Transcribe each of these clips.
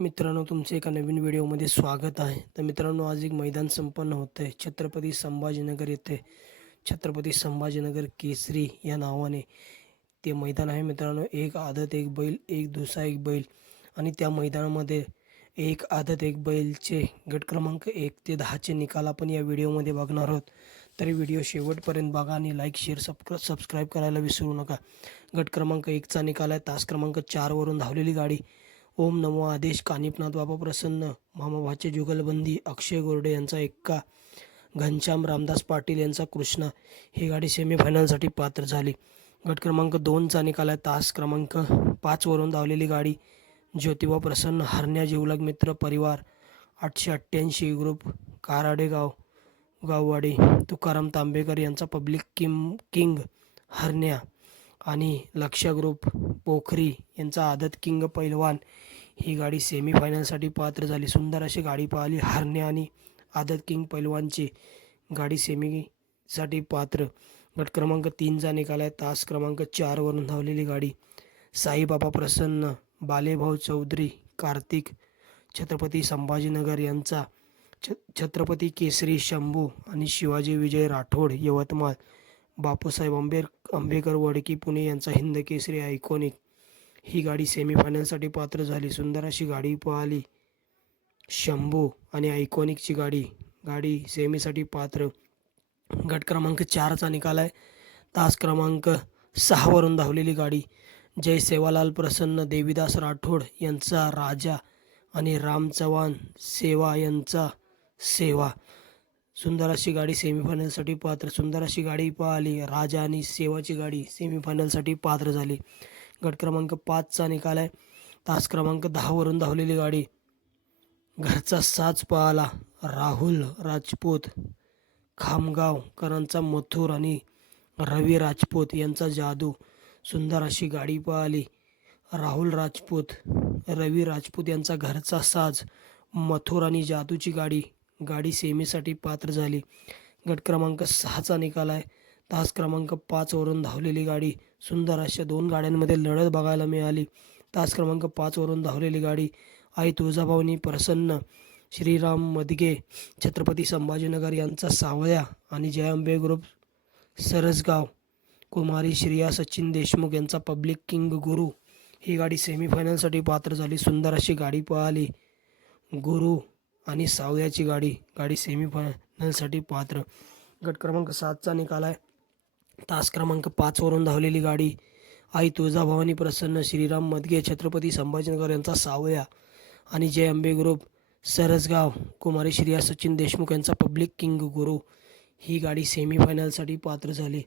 मित्रांनो, तुमचे एका नवीन व्हिडिओमध्ये स्वागत आहे. तर मित्रांनो, आज एक मैदान संपन्न होतं आहे छत्रपती संभाजीनगर येथे. छत्रपती संभाजीनगर केसरी या नावाने ते मैदान आहे. मित्रांनो, एक आदत एक बैल, एक दुसरा एक बैल आणि त्या मैदानामध्ये एक आदत एक बैलचे गट क्रमांक 1 ते 10चे निकाल आपण या व्हिडिओमध्ये बघणार आहोत. तर व्हिडिओ शेवटपर्यंत बघा आणि लाईक शेअर सबस्क्राईब करायला विसरू नका. गट क्रमांक 1चा निकाल आहे. तास क्रमांक 4 वरून धावलेली गाडी ओम नमो आदेश, कानिपनाथ बाबा प्रसन्न, मामाभाचे जुगलबंदी, अक्षय गोरडे यांचा एक्का, घनश्याम रामदास पाटील यांचा कृष्णा ही गाडी सेमीफायनलसाठी पात्र झाली. गट क्रमांक 2चा निकाल आहे. तास क्रमांक 5 वरून धावलेली गाडी ज्योतिबा प्रसन्न, हरण्या जिवलग मित्र परिवार, 888 ग्रुप, काराडे गाववाडी, तुकाराम तांबेकर यांचा पब्लिक किंग हरण्या आणि लक्ष ग्रुप पोखरी यांचा आदत किंग पैलवान ही गाडी सेमीफायनलसाठी पात्र झाली. सुंदर अशी गाडी पाहिली. हरण्या आणि आदत किंग पैलवानची गाडी सेमीसाठी पात्र. गट क्रमांक 3चा निकाल आहे. तास क्रमांक 4 वरून धावलेली गाडी साईबाबा प्रसन्न, बालेभाऊ चौधरी, कार्तिक, छत्रपती संभाजीनगर यांचा छत्रपती केसरी शंभू आणि शिवाजी विजय राठोड यवतमाळ, बापूसाहेब आंबेकर वडकी पुणे यांचा हिंद केसरी आयकॉनिक ही गाडी सेमीफायनलसाठी पात्र झाली. सुंदर अशी गाडी पळाली. शंभू आणि आयकॉनिकची गाडी सेमीसाठी पात्र. गट क्रमांक 4चा निकाल आहे. तास क्रमांक 6 वरून धावलेली गाडी जय सेवालाल प्रसन्न, देवीदास राठोड यांचा राजा आणि राम चव्हाण सेवा यांचा सेवा. सुंदर अशी गाडी सेमीफायनलसाठी पात्र. सुंदर अशी गाडी पळाली. राजा आणि सेवाची गाडी सेमीफायनलसाठी पात्र झाली. गट क्रमांक 5चा निकाल आहे. तास क्रमांक 10 वरून धावलेली गाडी घरचा साज पळाला. राहुल राजपूत, खामगावकरांचा मथुर आणि रवी राजपूत यांचा जादू. सुंदर अशी गाडी पळाली. राहुल राजपूत, रवी राजपूत यांचा घरचा साज, मथुर आणि जादूची गाडी सेमीसाठी पात्र झाली. गट क्रमांक 6चा निकाल आहे. तास क्रमांक 5 वरून धावलेली गाडी सुंदर अशा 2 गाड्यांमध्ये लढत बघायला मिळाली. तास क्रमांक 5 वरून धावलेली गाडी आई तुळजाभवानी प्रसन्न, श्रीराम मदगे, छत्रपती संभाजीनगर यांचा सावळ्या आणि जय ग्रुप सरसगाव, कुमारी श्रिया सचिन देशमुख यांचा पब्लिक किंग गुरु ही गाडी सेमीफायनलसाठी पात्र झाली. सुंदर अशी गाडी पळाली. गुरु आणि सावळ्याची गाडी सेमीफायनलसाठी पात्र. गट क्रमांक 7चा निकाल आहे. तास क्रमांक 5 वरून धावलेली गाडी आई तुळजाभवानी प्रसन्न, श्रीराम मदगे, छत्रपती संभाजीनगर यांचा सावळ्या आणि जय अंबे ग्रुप सरसगाव, कुमारी श्रिया सचिन देशमुख यांचा पब्लिक किंग गुरु ही गाडी सेमीफायनलसाठी पात्र झाली.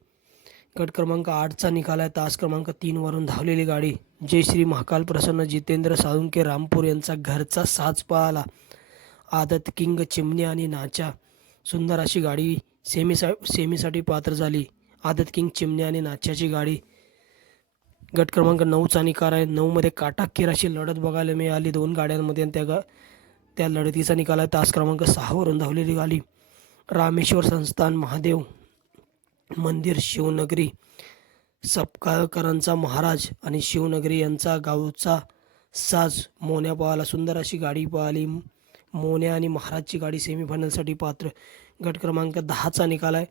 गट क्रमांक 8चा निकाल आहे. तास क्रमांक 3 वरून धावलेली गाडी जय श्री महाकाल प्रसन्न, जितेंद्र साळुंके रामपूर यांचा घरचा साज पळाला. आदत किंग चिमणे आणि नाचा. सुंदर अशी गाडी सेमीसाठी पात्र झाली. आदत किंग चिमणे आणि नाच्याची गाडी. गट क्रमांक 9चा निकाल आहे. 9मध्ये काटाकीर अशी लढत बघायला मिळाली 2 गाड्यांमध्ये आणि त्या लढतीचा निकाल आहे. तास क्रमांक 6 वरून धावलेली गाडी रामेश्वर संस्थान महादेव मंदिर शिवनगरी, सपकाळकरांचा महाराज आणि शिवनगरी यांचा गावचा साज मोन्या पळाला. सुंदर अशी गाडी पळाली. मोन्या आणि महाराजची गाडी सेमीफायनलसाठी पात्र. गट क्रमांक 10चा निकाल आहे.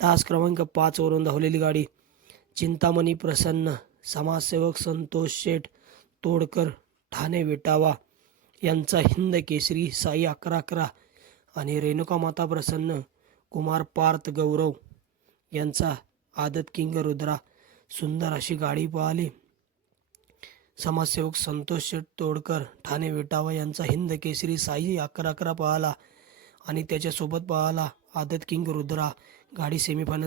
तास क्रमांक 5 वरून धावलेली गाडी चिंतामणी प्रसन्न, समाजसेवक संतोष शेठ तोडकर ठाणे विटावा यांचा हिंद केसरी साई 1111 आणि रेणुका माता प्रसन्न, कुमार पार्थ गौरव यांचा आदत किंग रुद्रा. सुंदर अशी गाडी पळाली. समाजसेवक संतोष शेठ तोडकर ठाणे विटावा यांचा हिंद केसरी साई 1111 पळाला आणि त्याच्यासोबत पळाला आदत किंग रुद्रा. गाडी सेमीफायनल